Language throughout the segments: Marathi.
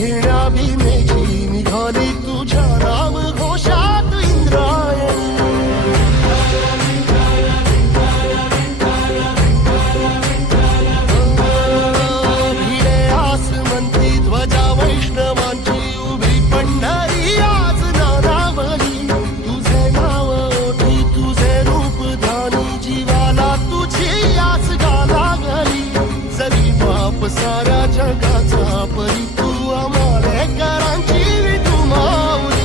घेण्या भीमेची निघाली तुझ्या नाम घोषात इंद्रायणी. भिडे आसमंती ध्वजा वैष्णवांची उभी पंढरी आज नानावली. तुझे नाव ओठी तुझे रूप ध्यानी जीवाला तुझी आस गा लागली. जरी बाप साऱ्या जगाचा परी तू आमालेकरांची विठू माऊली.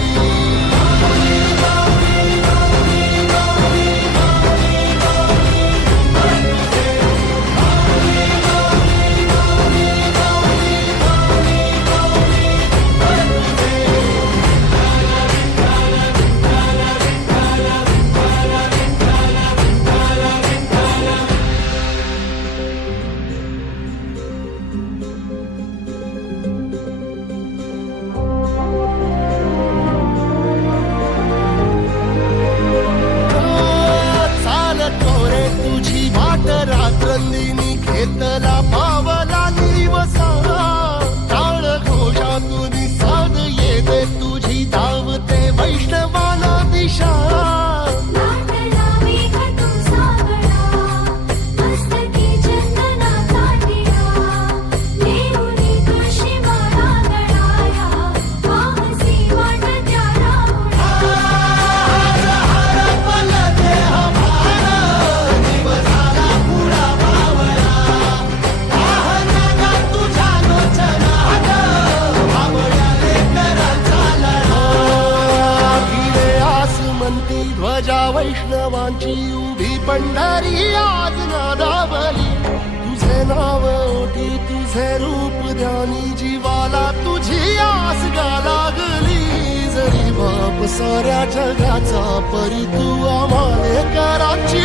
रात्रंदिनी घेतला पावला निवसा. टाळ घोषातून साध येते तुझी धावते वैष्णवाला दिशा. ध्वजा वैष्णवांची उभी पंढरी आज नादावली. तुझे नाव ओठी तुझे रूप ध्यानी जीवाला तुझी आस गा लागली. जरी बाप साऱ्या जगाचा परी तू आमालेकरांची